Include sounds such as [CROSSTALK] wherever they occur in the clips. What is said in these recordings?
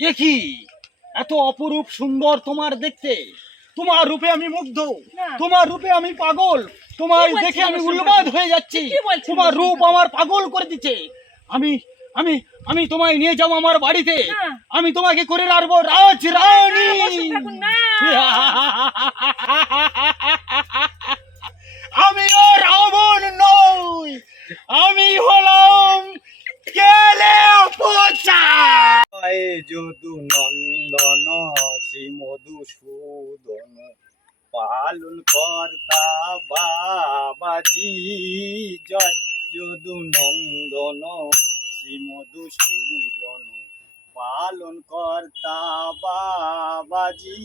এ কি? এত অপরূপ সুন্দর তোমার দেখতে। তোমার রূপে আমি মুগ্ধ। তোমার রূপে আমি পাগল। তোমার দেখে আমি উল্লবাদ হয়ে যাচ্ছি। তোমার রূপ আমার পাগল করে দিচ্ছে। আমি আমি আমি তোমায় নিয়ে যাব আমার বাড়িতে। আমি তোমাকে করে রাখব রাজ রানী [LAUGHS] যদু নন্দন শ্রী মধুসূদন পালন কর্তা বাবাজি। জয় যদু নন্দন শ্রী মধুসূদন পালন কর্তা বাবাজি।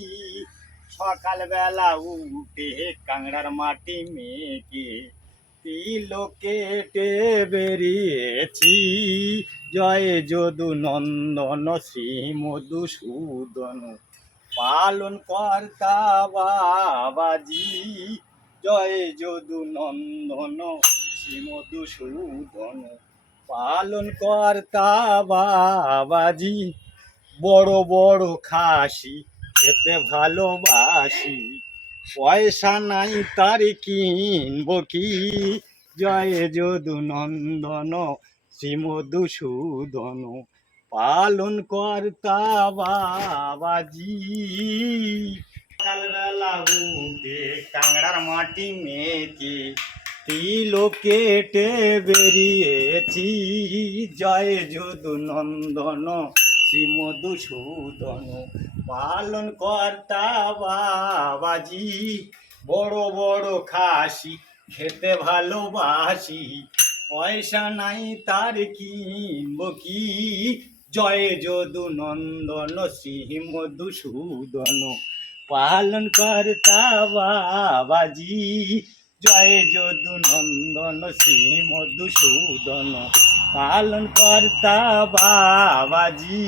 সকালবেলা উঠে কাংড়ার মাটি মেঘে তিলো কেটে বেরিয়েছি। জয় যদু নন্দন শ্রী মধুসূদন পালন কর্তা বাবাজি, জয় যদু নন্দন শ্রী মধুসূদন পালন কর্তা বাবাজি, বড় বড় খাসি খেতে ভালোবাসি। পয়সা নাই তার কিনবো কি? জয় যদু নন্দন শ্রী মধুসূদন পালন কর্তা বাবাজি। সকালবেলা উঠে কাংড়ার মাটি মেকে তিলো কেটে বেরিয়েছি। জয় যদু নন্দন শ্রী মধুসূদন পালন কর্তা বাবাজি, বড় বড় খাসি, খেতে ভালোবাসি। পয়সা নাই তার কিনব কি জয় যদু নন্দন, শ্রী মধুসূদন পালন কর্তা বাবাজি, জয় যদু নন্দন, শ্রী মধুসূদন পালন কর্তা বাবাজি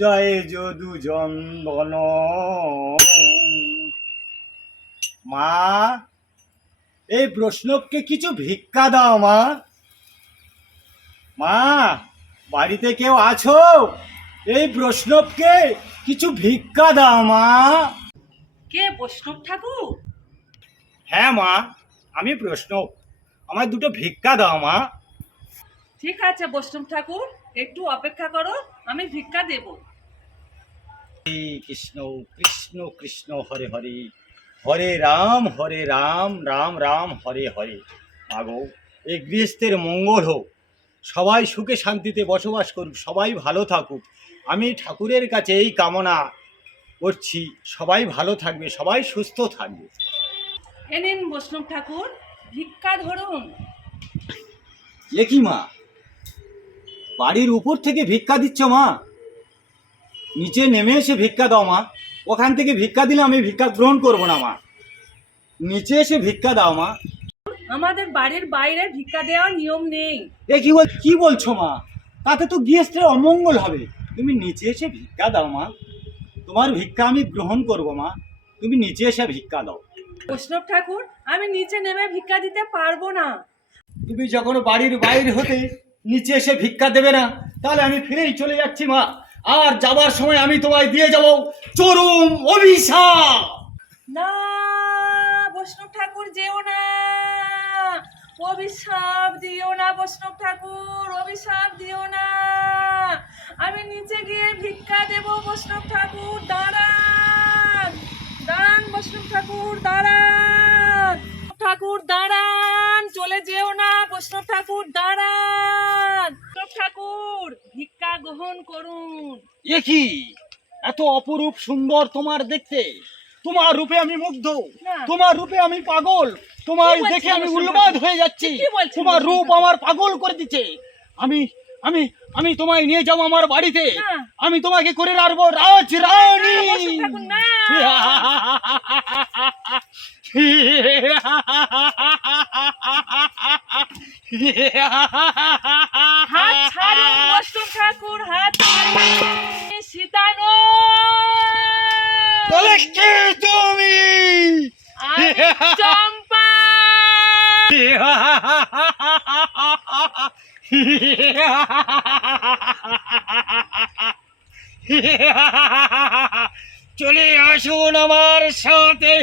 জয় যদু জন্দন মা এই প্রশ্নকে কিছু ভিক্ষা দাও মা। মা বাড়িতে কেউ আছো? এই প্রশ্নকে কিছু ভিক্ষা দাও মা। কে বৈষ্ণব ঠাকুর? হ্যাঁ মা আমি প্রশ্ন আমার দুটো ভিক্ষা দাও মা। ঠিক আছে বৈষ্ণব ঠাকুর একটু অপেক্ষা করো। আমি ভিক্ষা দেব। কৃষ্ণ কৃষ্ণ কৃষ্ণ হরে হরে। হরে রাম হরে রাম রাম রাম হরে হরে। আগো এই গৃহস্থের মঙ্গল হোক। সবাই সুখে শান্তিতে বসবাস করুক সবাই ভালো থাকুক। আমি ঠাকুরের কাছে এই কামনা করছি সবাই ভালো থাকবে সবাই সুস্থ থাকবে। এ নিন বৈষ্ণব ঠাকুর ভিক্ষা ধরুন। এ কি মা? বাড়ির উপর থেকে ভিক্ষা দিচ্ছ মা? নিচে নেমে এসে ভিক্ষা দাও মা। ওখান থেকে ভিক্ষা দিলে আমি ভিক্ষা গ্রহণ করব না মা। নিচে এসে ভিক্ষা দাও মা। আমাদের বাড়ির বাইরে ভিক্ষা দেওয়ার নিয়ম নেই। এ কি বল কি বলছো মা? তাতে তো গৃহস্থের অমঙ্গল হবে। তুমি নিচে এসে ভিক্ষা দাও মা। তোমার ভিক্ষা আমি গ্রহণ করব মা। তুমি নিচে এসে ভিক্ষা দাও। বৈষ্ণব ঠাকুর আমি নিচে নেমে ভিক্ষা দিতে পারব না। তুমি যখন বাড়ির বাইরে হতে নিচে এসে ভিক্ষা দেবে না, তাহলে আমি ফিরেই চলে যাচ্ছি, মা। আর যাবার সময় আমি তোমায় দিয়ে যাব, চরম অভিশাপ। না, বৈষ্ণব ঠাকুর যেও না। অভিশাপ দিও না, বৈষ্ণব ঠাকুর, অভিশাপ দিও না। আমি নিচে গিয়ে ভিক্ষা দেব, বৈষ্ণব ঠাকুর, দাঁড়ান। দাঁড়ান, বৈষ্ণব ঠাকুর, দাঁড়ান। ঠাকুর, দাঁড়ান। বৈষ্ণব ঠাকুর দাঁড়ান। ঠাকুর ভিক্ষা গ্রহণ করুন। এ কি? এত অপরূপ সুন্দর তোমার দেখতে। তোমার রূপে আমি মুগ্ধ। তোমার রূপে আমি পাগল। তোমার দেখে আমি উন্মাদ হয়ে যাচ্ছি। তোমার রূপ আমার পাগল করে দিচ্ছে। আমি আমি আমি তোমায় নিয়ে যাব আমার বাড়িতে। আমি তোমাকে করে রাখব। রাজ রানী [LAUGHS] [LAUGHS] না, বসন্ত ঠাকুর, না। হাত ছাড়ুন বৈষ্ণব ঠাকুর হাত ছাড়ুন সীতা তাহলে নয় কে তুমি? চম্পা। চলে আসুন আমার সাথে।